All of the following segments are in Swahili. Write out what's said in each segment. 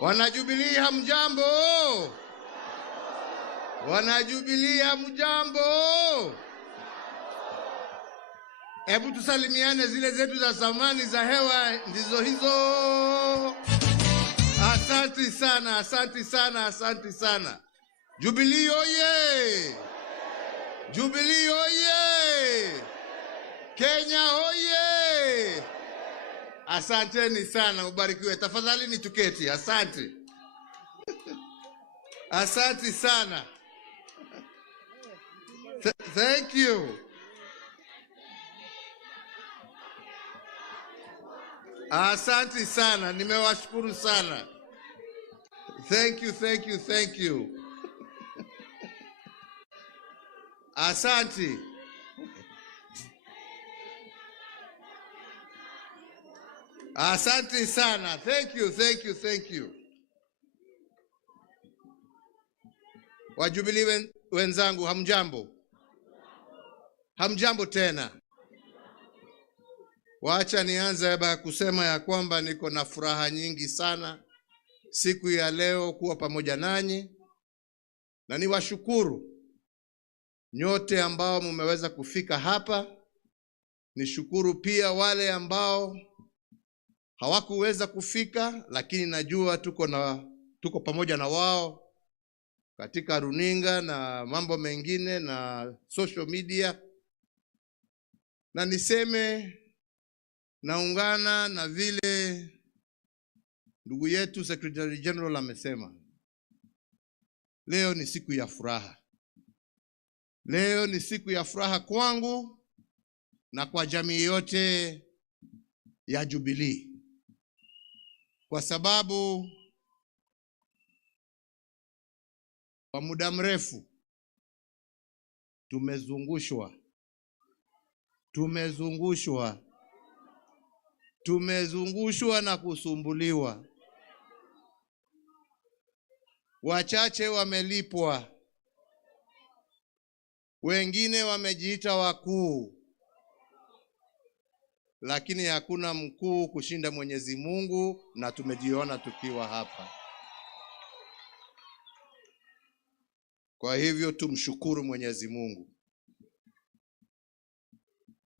Wanajubilee hamjambo? Wanajubilee hamjambo? Hebu tusalimiane, zile zetu za zamani za hewa ndizo hizo. Asante sana, asante sana, asante sana. Jubilee oye! Jubilee oye! Kenya oye! Asanteni sana, ubarikiwe. Tafadhali ni tuketi. Asante. Asante sana. Thank you. Asante sana, nimewashukuru sana. Thank you, thank you, thank you. Asante. Asante sana. Thank you, thank you, thank you. Wajubilee wenzangu, hamjambo? Hamjambo tena. Wacha nianze kusema ya kwamba niko na furaha nyingi sana siku ya leo kuwa pamoja nanyi, na niwashukuru nyote ambao mmeweza kufika hapa. Nishukuru pia wale ambao hawakuweza kufika, lakini najua tuko pamoja na wao katika runinga na mambo mengine na social media. Na niseme naungana na vile ndugu yetu Secretary General amesema. Leo ni siku ya furaha. Leo ni siku ya furaha kwangu na kwa jamii yote ya Jubilee. Kwa sababu kwa muda mrefu tumezungushwa na kusumbuliwa. Wachache wamelipwa, wengine wamejiita wakuu, lakini hakuna mkuu kushinda Mwenyezi Mungu, na tumejiona tukiwa hapa. Kwa hivyo tumshukuru Mwenyezi Mungu.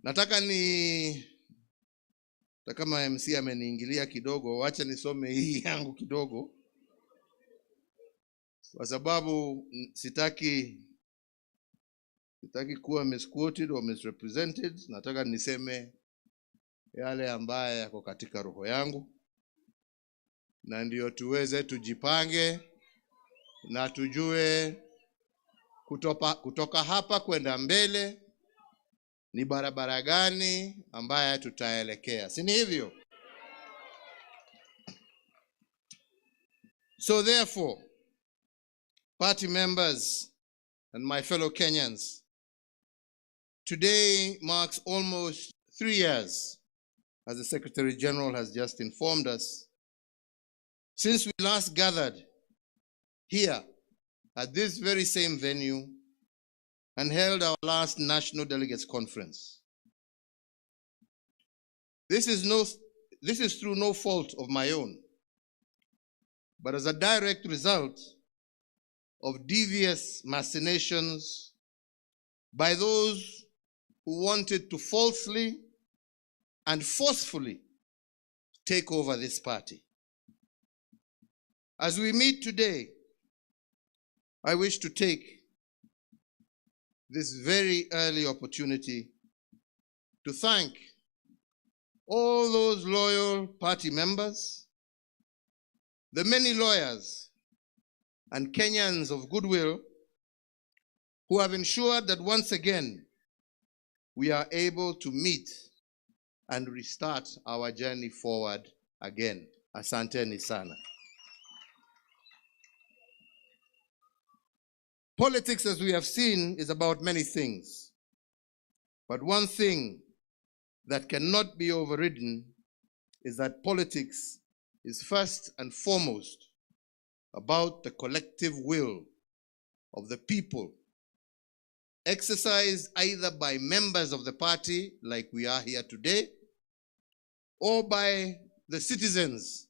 Nataka kama MC ameniingilia kidogo, wacha nisome hii yangu kidogo, kwa sababu sitaki kuwa misquoted or misrepresented. Nataka niseme yale ambaye yako katika roho yangu, na ndio tuweze tujipange na tujue kutoka hapa kwenda mbele ni barabara gani ambaye tutaelekea. Si ni hivyo? So therefore, party members and my fellow Kenyans, today marks almost 3 years, as the Secretary General has just informed us, since we last gathered here at this very same venue and held our last National Delegates Conference. This is through no fault of my own, but as a direct result of devious machinations by those who wanted to falsely and forcefully take over this party. As we meet today, I wish to take this very early opportunity to thank all those loyal party members, the many lawyers and Kenyans of goodwill who have ensured that once again we are able to meet and restart our journey forward again. Asanteni sana. Politics, as we have seen, is about many things. But one thing that cannot be overridden is that politics is first and foremost about the collective will of the people, exercised either by members of the party, like we are here today, or by the citizens